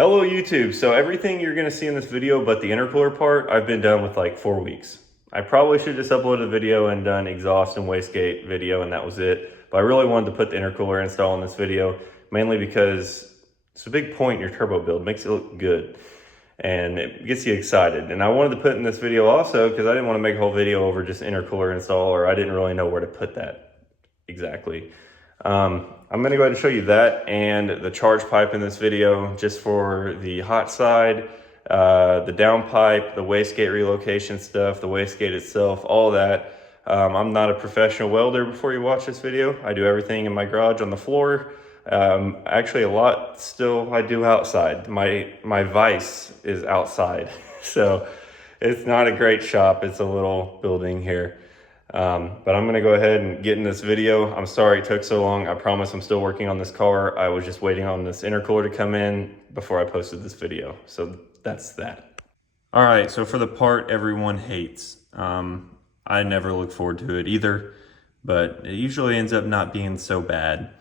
Hello YouTube. So everything you're gonna see in this video but the intercooler part, I've been done with like 4 weeks. I probably should just upload a video and done exhaust and wastegate video and that was it. But I really wanted to put the intercooler install in this video, mainly because it's a big point in your turbo build, makes it look good. And it gets you excited. And I wanted to put in this video also because I didn't want to make a whole video over just intercooler install, or I didn't really know where to put that exactly. I'm going to go ahead and show you that and the charge pipe in this video, just for the hot side, the downpipe, the wastegate relocation stuff, the wastegate itself, all that. I'm not a professional welder before you watch this video. I do everything in my garage on the floor. Actually a lot still I do outside. My vice is outside. So it's not a great shop. It's a little building here. But I'm gonna go ahead and get in this video. I'm sorry it took so long. I promise I'm still working on this car. I was just waiting on this intercooler to come in before I posted this video. So that's that. All right, so for the part everyone hates, I never look forward to it either, but it usually ends up not being so bad.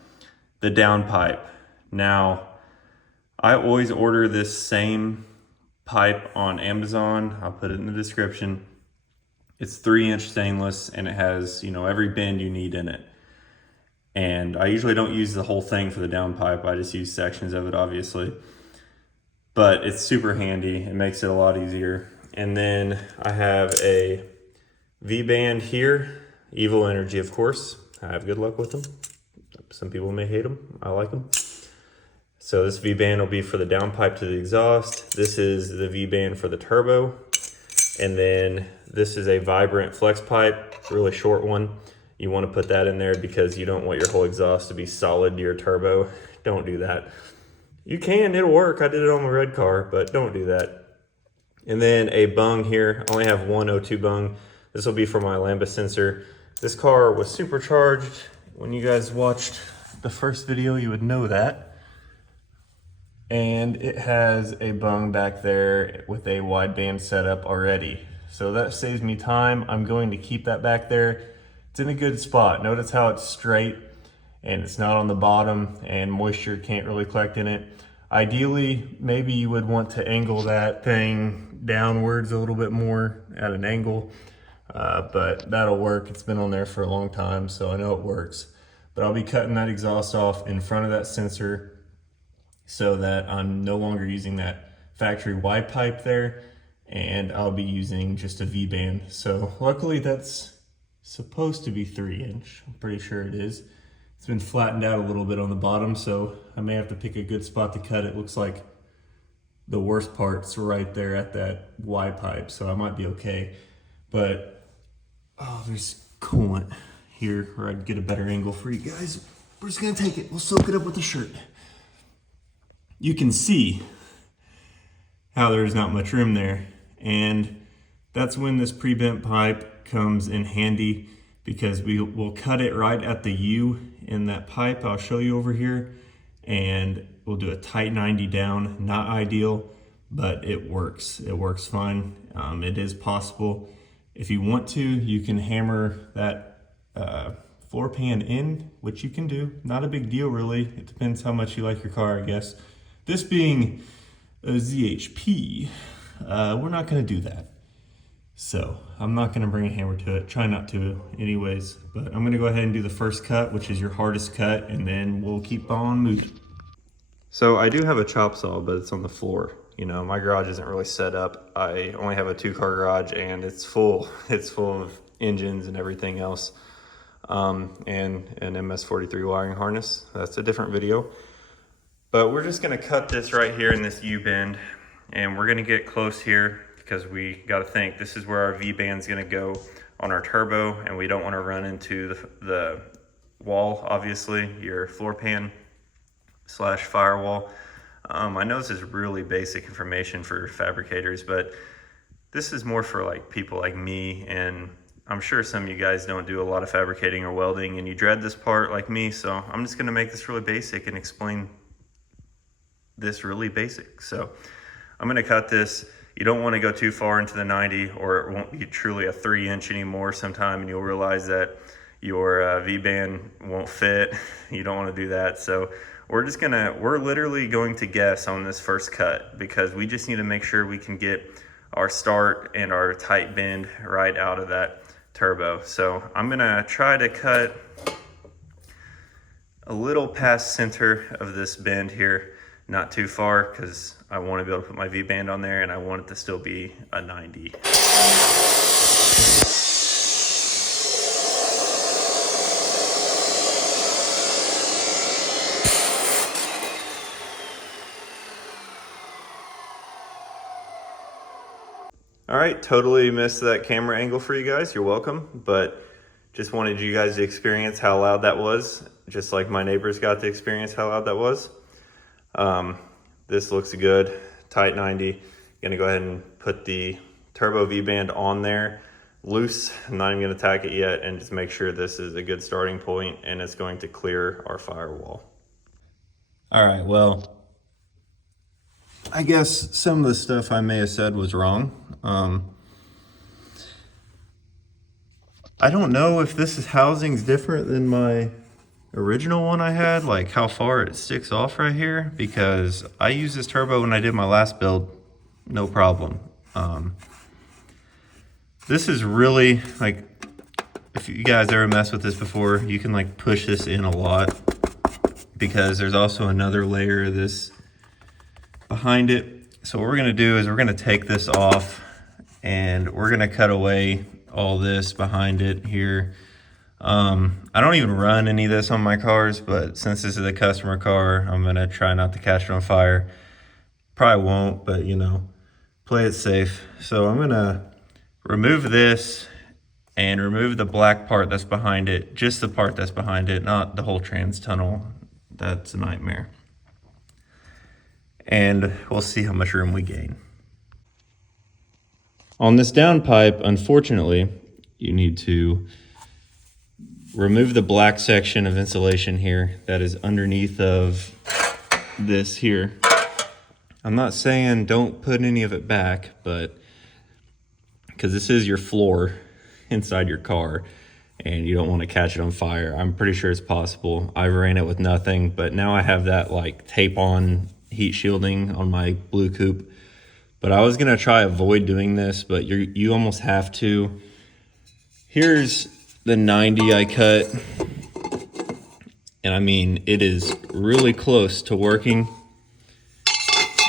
The downpipe. Now, I always order this same pipe on Amazon. I'll put it in the description. It's 3-inch stainless and it has, every bend you need in it. And I usually don't use the whole thing for the downpipe. I just use sections of it, obviously. But it's super handy. It makes it a lot easier. And then I have a V-band here. Evil Energy, of course. I have good luck with them. Some people may hate them. I like them. So this V-band will be for the downpipe to the exhaust. This is the V-band for the turbo. And then this is a Vibrant flex pipe, really short one. You want to put that in there because you don't want your whole exhaust to be solid to your turbo. Don't do that. You can, it'll work. I did it on my red car, but don't do that. And then a bung here. I only have one O2 bung. This will be for my lambda sensor. This car was supercharged. When you guys watched the first video, you would know that. And it has a bung back there with a wideband setup already. So that saves me time. I'm going to keep that back there. It's in a good spot. Notice how it's straight and it's not on the bottom and moisture can't really collect in it. Ideally, maybe you would want to angle that thing downwards a little bit more at an angle, but that'll work. It's been on there for a long time, so I know it works. But I'll be cutting that exhaust off in front of that sensor so that I'm no longer using that factory wide pipe there, and I'll be using just a V-band. So luckily that's supposed to be 3-inch. I'm pretty sure it is. It's been flattened out a little bit on the bottom, so I may have to pick a good spot to cut it. Looks like the worst part's right there at that Y pipe, so I might be okay. But, oh, there's coolant here where I'd get a better angle for you guys. We're just gonna take it. We'll soak it up with the shirt. You can see how there's not much room there. And that's when this pre-bent pipe comes in handy, because we will cut it right at the U in that pipe. I'll show you over here, and we'll do a tight 90 down. Not ideal, but it works. It works fine. It is possible. If you want to, you can hammer that floor pan in, which you can do. Not a big deal, really. It depends how much you like your car, I guess. This being a ZHP, we're not gonna do that. So I'm not gonna bring a hammer to it, try not to anyways, but I'm gonna go ahead and do the first cut, which is your hardest cut, and then we'll keep on moving. So I do have a chop saw, but it's on the floor. My garage isn't really set up. I only have a 2-car garage and it's full. It's full of engines and everything else. And an MS-43 wiring harness. That's a different video. But we're just gonna cut this right here in this U-bend, and we're gonna get close here because we gotta think this is where our V-band's gonna go on our turbo, and we don't wanna run into the wall, obviously, your floor pan / firewall. I know this is really basic information for fabricators, but this is more for like people like me, and I'm sure some of you guys don't do a lot of fabricating or welding and you dread this part like me, so I'm just gonna make this really basic and explain this really basic. So I'm gonna cut this. You don't wanna go too far into the 90 or it won't be truly a 3-inch anymore sometime, and you'll realize that your V-band won't fit. You don't wanna do that. So we're literally going to guess on this first cut because we just need to make sure we can get our start and our tight bend right out of that turbo. So I'm gonna try to cut a little past center of this bend here, not too far, because I want to be able to put my V-band on there and I want it to still be a 90. All right, totally missed that camera angle for you guys. You're welcome, but just wanted you guys to experience how loud that was, just like my neighbors got to experience how loud that was. This looks good, tight 90. Gonna go ahead and put the turbo V-band on there, loose. I'm not even gonna tack it yet, and just make sure this is a good starting point and it's going to clear our firewall. All right, well, I guess some of the stuff I may have said was wrong. I don't know if this housing's different than my original one I had, like how far it sticks off right here, because I used this turbo when I did my last build, no problem. This is really, like, if you guys ever messed with this before, you can like push this in a lot because there's also another layer of this behind it. So what we're gonna do is we're gonna take this off and we're gonna cut away all this behind it here. I don't even run any of this on my cars, but since this is a customer car, I'm gonna try not to catch it on fire. Probably won't, but you know, play it safe. So I'm gonna remove this and remove the black part that's behind it, just the part that's behind it, not the whole trans tunnel. That's a nightmare. And we'll see how much room we gain. On this downpipe, unfortunately, you need to remove the black section of insulation here that is underneath of this here. I'm not saying don't put any of it back, but because this is your floor inside your car and you don't want to catch it on fire. I'm pretty sure it's possible. I ran it with nothing, but now I have that like tape on heat shielding on my blue coupe. But I was gonna try avoid doing this, but you almost have to. Here's the 90 I cut. And I mean, it is really close to working,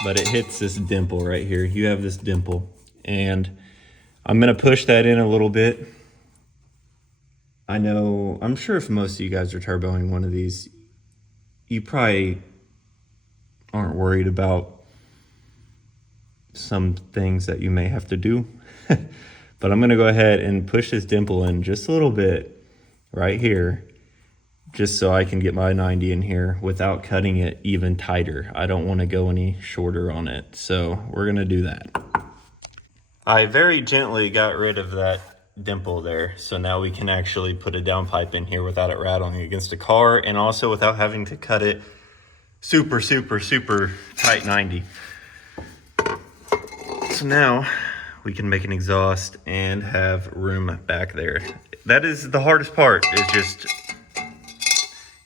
but it hits this dimple right here. You have this dimple, and I'm gonna push that in a little bit. I know, I'm sure if most of you guys are turboing one of these, you probably aren't worried about some things that you may have to do. But I'm gonna go ahead and push this dimple in just a little bit right here, just so I can get my 90 in here without cutting it even tighter. I don't wanna go any shorter on it. So we're gonna do that. I very gently got rid of that dimple there. So now we can actually put a downpipe in here without it rattling against the car, and also without having to cut it super, super, super tight 90. So now we can make an exhaust and have room back there. That is the hardest part, is just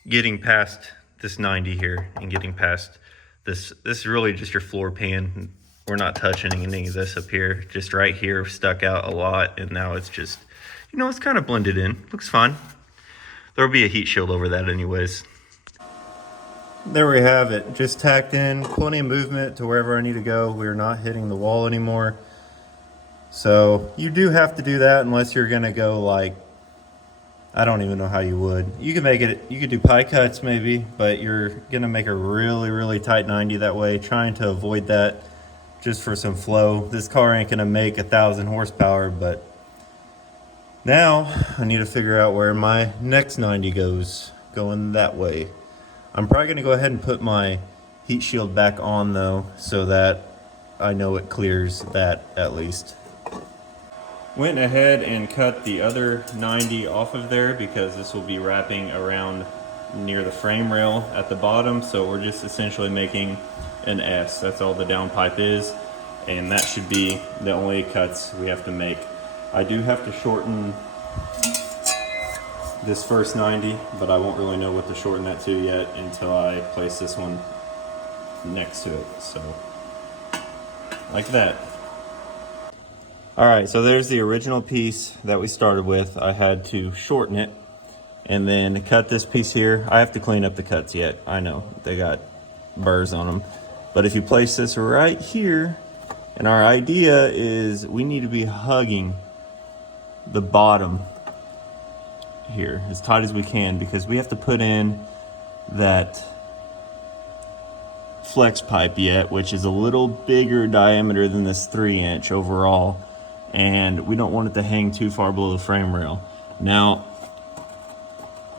getting past this 90 here and getting past this. This is really just your floor pan. We're not touching any of this up here, just right here stuck out a lot, and now it's just, you know, it's kind of blended in. Looks fine. There'll be a heat shield over that anyways. There we have it, just tacked in, plenty of movement to wherever I need to go. We're not hitting the wall anymore. So you do have to do that unless you're gonna go like, I don't even know how you would. You can make it, you could do pie cuts maybe, but you're gonna make a really, really tight 90 that way, trying to avoid that just for some flow. This car ain't gonna make 1,000 horsepower, but now I need to figure out where my next 90 goes, going that way. I'm probably gonna go ahead and put my heat shield back on though, so that I know it clears that at least. Went ahead and cut the other 90 off of there because this will be wrapping around near the frame rail at the bottom. So we're just essentially making an S. That's all the downpipe is. And that should be the only cuts we have to make. I do have to shorten this first 90, but I won't really know what to shorten that to yet until I place this one next to it. So, like that. All right, so there's the original piece that we started with. I had to shorten it and then cut this piece here. I have to clean up the cuts yet. I know, they got burrs on them. But if you place this right here, and our idea is we need to be hugging the bottom here as tight as we can, because we have to put in that flex pipe yet, which is a little bigger diameter than this 3-inch overall, and we don't want it to hang too far below the frame rail. Now,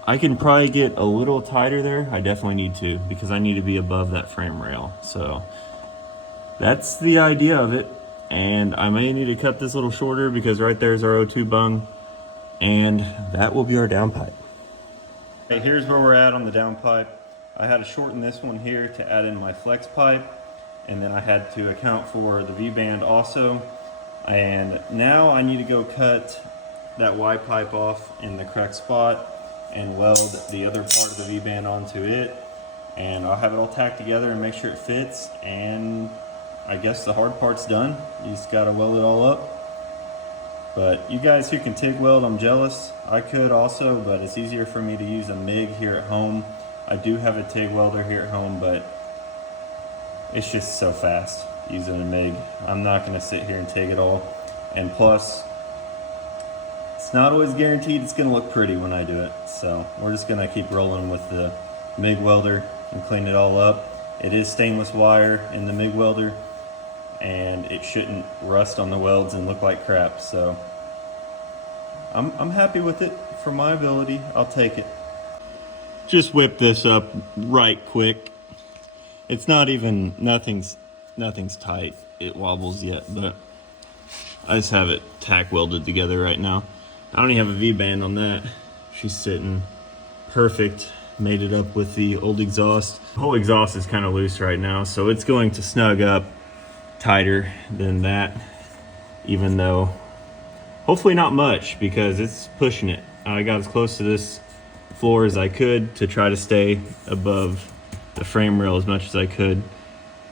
I can probably get a little tighter there. I definitely need to, because I need to be above that frame rail. So that's the idea of it. And I may need to cut this a little shorter because right there's our O2 bung, and that will be our downpipe. Okay, here's where we're at on the downpipe. I had to shorten this one here to add in my flex pipe, and then I had to account for the V-band also. And now I need to go cut that Y pipe off in the correct spot and weld the other part of the V-band onto it. And I'll have it all tacked together and make sure it fits, and I guess the hard part's done. You just gotta weld it all up. But you guys who can TIG weld, I'm jealous. I could also, but it's easier for me to use a MIG here at home. I do have a TIG welder here at home, but it's just so fast using a MIG. I'm not gonna sit here and TIG it all. And plus, it's not always guaranteed it's gonna look pretty when I do it. So we're just gonna keep rolling with the MIG welder and clean it all up. It is stainless wire in the MIG welder, and it shouldn't rust on the welds and look like crap. So I'm happy with it. For my ability, I'll take it. Just whip this up right quick. It's not even, nothing's tight. It wobbles yet, but I just have it tack welded together right now. I don't even have a V-band on that. She's sitting perfect. Made it up with the old exhaust. The whole exhaust is kind of loose right now, so it's going to snug up tighter than that, even though hopefully not much, because it's pushing it. I got as close to this floor as I could to try to stay above the frame rail as much as I could,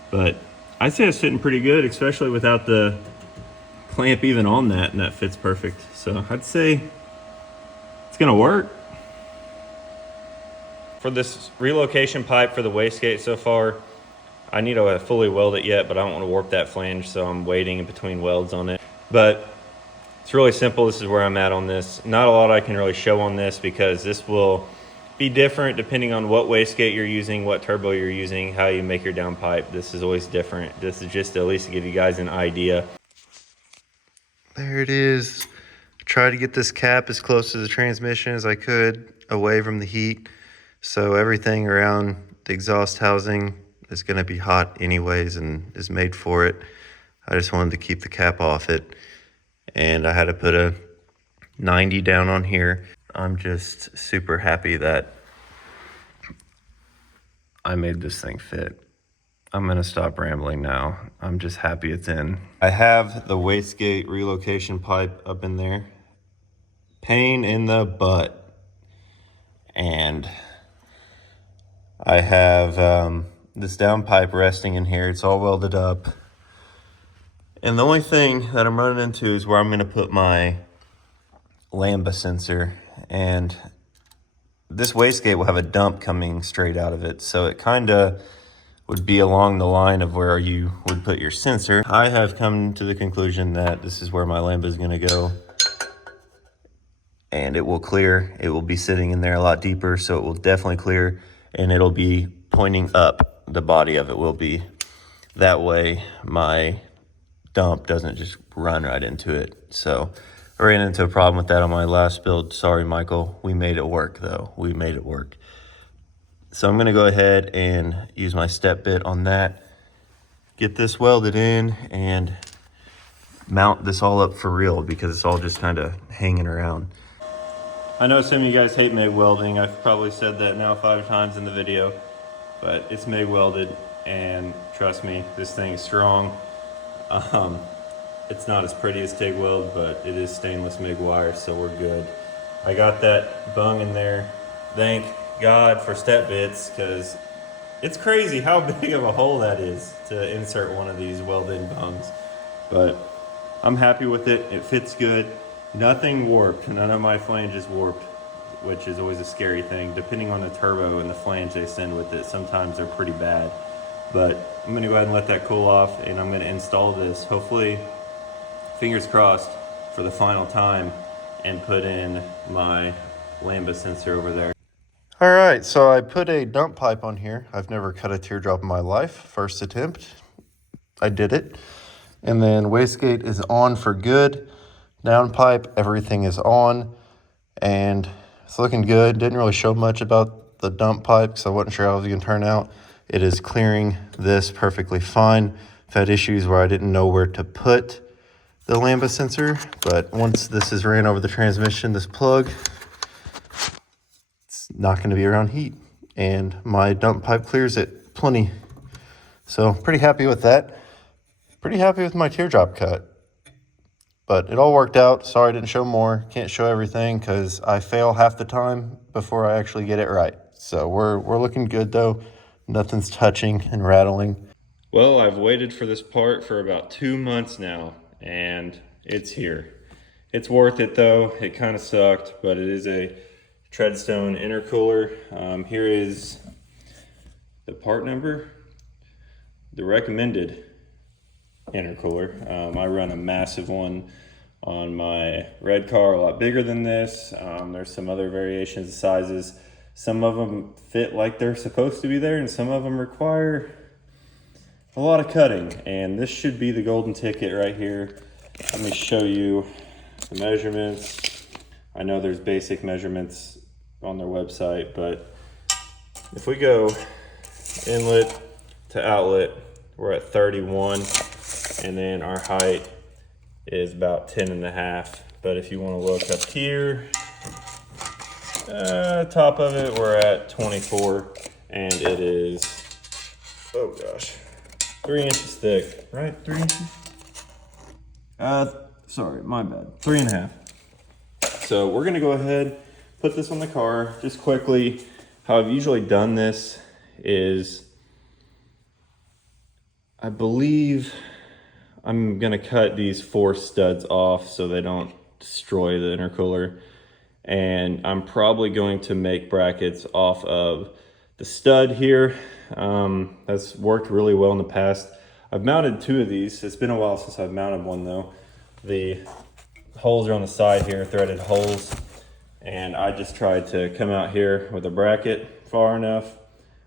but I'd say it's fitting pretty good, especially without the clamp even on that, and that fits perfect. So I'd say it's gonna work. For this relocation pipe for the wastegate so far, I need to fully weld it yet, but I don't want to warp that flange, so I'm waiting in between welds on it. But it's really simple. This is where I'm at on this. Not a lot I can really show on this, because this will be different depending on what wastegate you're using, what turbo you're using, how you make your downpipe. This is always different. This is just at least to give you guys an idea. There it is. Try to get this cap as close to the transmission as I could, away from the heat. So everything around the exhaust housing is going to be hot anyways and is made for it. I just wanted to keep the cap off it, and I had to put a 90 down on here. I'm just super happy that I made this thing fit. I'm going to stop rambling now. I'm just happy it's in. I have the wastegate relocation pipe up in there. Pain in the butt. And I have this downpipe resting in here. It's all welded up. And the only thing that I'm running into is where I'm going to put my lambda sensor. And this wastegate will have a dump coming straight out of it. So it kind of would be along the line of where you would put your sensor. I have come to the conclusion that this is where my lambda is going to go. And it will clear. It will be sitting in there a lot deeper, so it will definitely clear. And it'll be pointing up. The body of it will be. That way my dump doesn't just run right into it. So I ran into a problem with that on my last build. Sorry, Michael. We made it work, though. We made it work. So I'm going to go ahead and use my step bit on that. Get this welded in and mount this all up for real, because it's all just kind of hanging around. I know some of you guys hate MIG welding. I've probably said that now 5 times in the video, but it's MIG welded, and trust me, this thing is strong. It's not as pretty as TIG weld, but it is stainless MIG wire, so we're good. I got that bung in there. Thank God for step bits, because it's crazy how big of a hole that is to insert one of these welded bungs. But I'm happy with it. It fits good. Nothing warped. None of my flanges warped, which is always a scary thing. Depending on the turbo and the flange they send with it, sometimes they're pretty bad. But I'm gonna go ahead and let that cool off, and I'm gonna install this, hopefully, fingers crossed, for the final time, and put in my lambda sensor over there. All right, so I put a dump pipe on here. I've never cut a teardrop in my life. First attempt, I did it. And then wastegate is on for good. Downpipe, everything is on, and it's looking good. Didn't really show much about the dump pipe because I wasn't sure how it was gonna turn out. It is clearing this perfectly fine. I've had issues where I didn't know where to put the lambda sensor, but once this is ran over the transmission, this plug, it's not going to be around heat, and my dump pipe clears it plenty. So pretty happy with that. Pretty happy with my teardrop cut, but it all worked out. Sorry I didn't show more. Can't show everything because I fail half the time before I actually get it right. So we're looking good though. Nothing's touching and rattling. Well, I've waited for this part for about 2 months now, and it's here. It's worth it though. It kind of sucked, but it is a Treadstone intercooler. Here is the part number, the recommended intercooler. I run a massive one on my red car, a lot bigger than this. There's some other variations of sizes. Some of them fit like they're supposed to be there, and some of them require a lot of cutting, and this should be the golden ticket right here. Let me show you the measurements. I know there's basic measurements on their website, but if we go inlet to outlet, we're at 31, and then our height is about 10.5. But if you want to look up here, top of it, we're at 24, and it is, oh gosh, 3 inches thick, right? 3 inches? Sorry, my bad. 3.5. So we're gonna go ahead, put this on the car just quickly. How I've usually done this is, I believe I'm gonna cut these 4 studs off so they don't destroy the intercooler. And I'm probably going to make brackets off of the stud here. That's worked really well in the past. I've mounted 2 of these. It's been a while since I've mounted one though. The holes are on the side here, threaded holes. And I just tried to come out here with a bracket far enough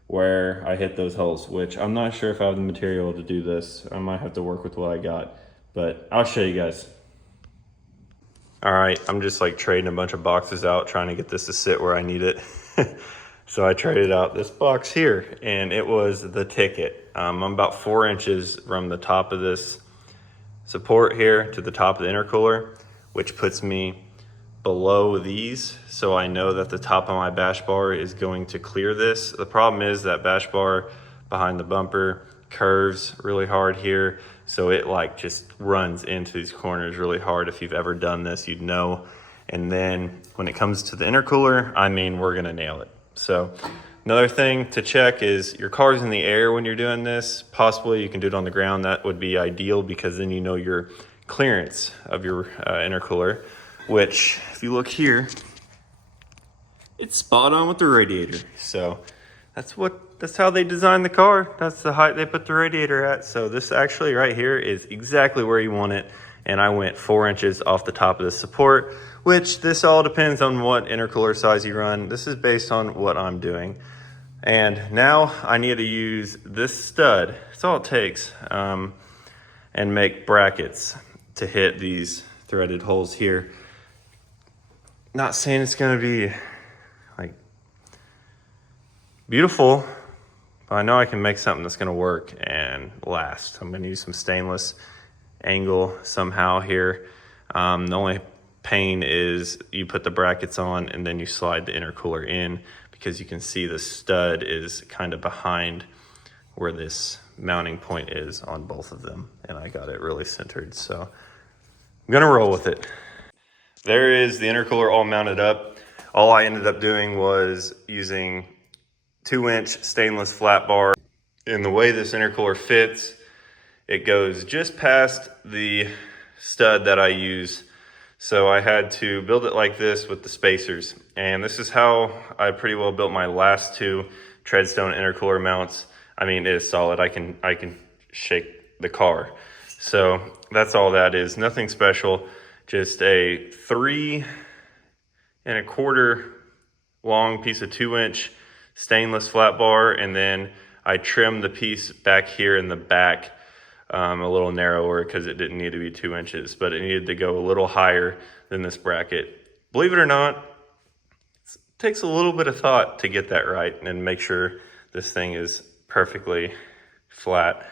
where I hit those holes, which I'm not sure if I have the material to do this. I might have to work with what I got, but I'll show you guys. All right, I'm just like trading a bunch of boxes out, trying to get this to sit where I need it. So I traded out this box here, and it was the ticket. I'm about 4 inches from the top of this support here to the top of the intercooler, which puts me below these. So I know that the top of my bash bar is going to clear this. The problem is that bash bar behind the bumper curves really hard here. So it like just runs into these corners really hard. If you've ever done this, you'd know. And then when it comes to the intercooler, I mean, we're gonna nail it. So another thing to check is your car's in the air when you're doing this. Possibly you can do it on the ground. That would be ideal because then you know your clearance of your intercooler, which if you look here, it's spot on with the radiator. So that's how they designed the car. That's the height they put the radiator at. So this actually right here is exactly where you want it. And I went 4 inches off the top of the support, which this all depends on what intercooler size you run. This is based on what I'm doing. And now I need to use this stud. That's all it takes. And make brackets to hit these threaded holes here. Not saying it's gonna be like beautiful, but I know I can make something that's gonna work and last. I'm gonna use some stainless angle somehow here. The only pain is you put the brackets on and then you slide the intercooler in, because you can see the stud is kind of behind where this mounting point is on both of them. And I got it really centered, so I'm gonna roll with it. there is the intercooler all mounted up. All I ended up doing was using 2-inch stainless flat bar. And the way this intercooler fits, it goes just past the stud that I use. So I had to build it like this with the spacers. And this is how I pretty well built my last 2 Treadstone intercooler mounts. I mean, it is solid. I can shake the car. So that's all that is. Nothing special. Just a 3 1/4 long piece of 2-inch stainless flat bar, and then I trimmed the piece back here in the back a little narrower because it didn't need to be 2 inches, but it needed to go a little higher than this bracket. Believe it or not, it takes a little bit of thought to get that right and make sure this thing is perfectly flat.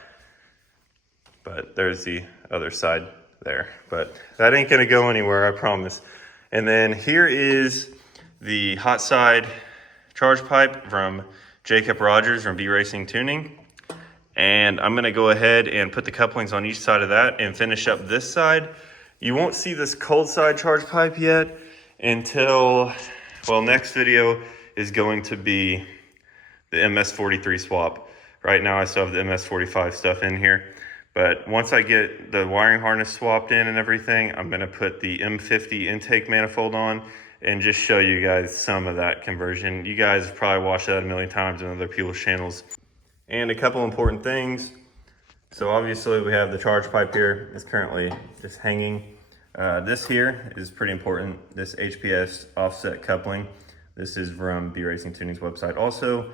But there's the other side there, but that ain't gonna go anywhere, I promise. And then here is the hot side charge pipe from Jacob Rogers from B Racing Tuning. And I'm gonna go ahead and put the couplings on each side of that and finish up this side. You won't see this cold side charge pipe yet until, well, next video is going to be the MS43 swap. Right now I still have the MS45 stuff in here. But once I get the wiring harness swapped in and everything, I'm gonna put the M50 intake manifold on and just show you guys some of that conversion. You guys have probably watched that a million times on other people's channels. And a couple important things. So obviously we have the charge pipe here. It's currently just hanging. This here is pretty important. This HPS offset coupling. This is from B Racing Tuning's website also.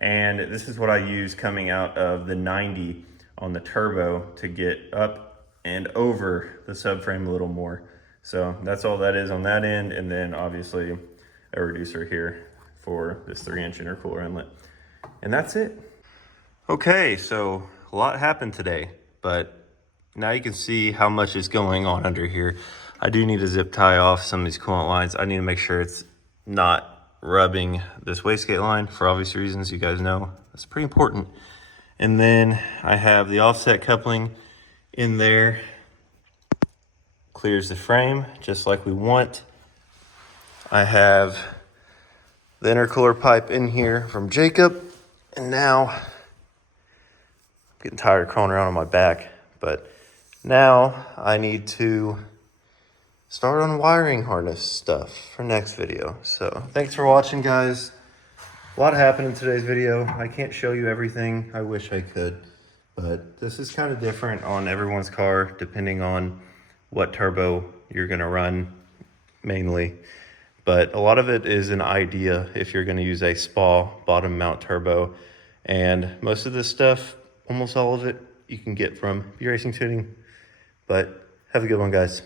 And this is what I use coming out of the 90 on the turbo to get up and over the subframe a little more. So that's all that is on that end. And then obviously a reducer here for this 3-inch intercooler inlet. And that's it. Okay, so a lot happened today, but now you can see how much is going on under here. I do need to zip tie off some of these coolant lines. I need to make sure it's not rubbing this wastegate line for obvious reasons. You guys know that's pretty important. And then I have the offset coupling in there. Clears the frame just like we want. I have the intercooler pipe in here from Jacob. And now, I'm getting tired of crawling around on my back, but now I need to start on wiring harness stuff for next video. So thanks for watching, guys. A lot happened in today's video. I can't show you everything. I wish I could, but this is kind of different on everyone's car, depending on what turbo you're gonna run mainly. But a lot of it is an idea if you're gonna use a SPA bottom mount turbo. And most of this stuff, almost all of it, you can get from B Racing Tuning. But have a good one, guys.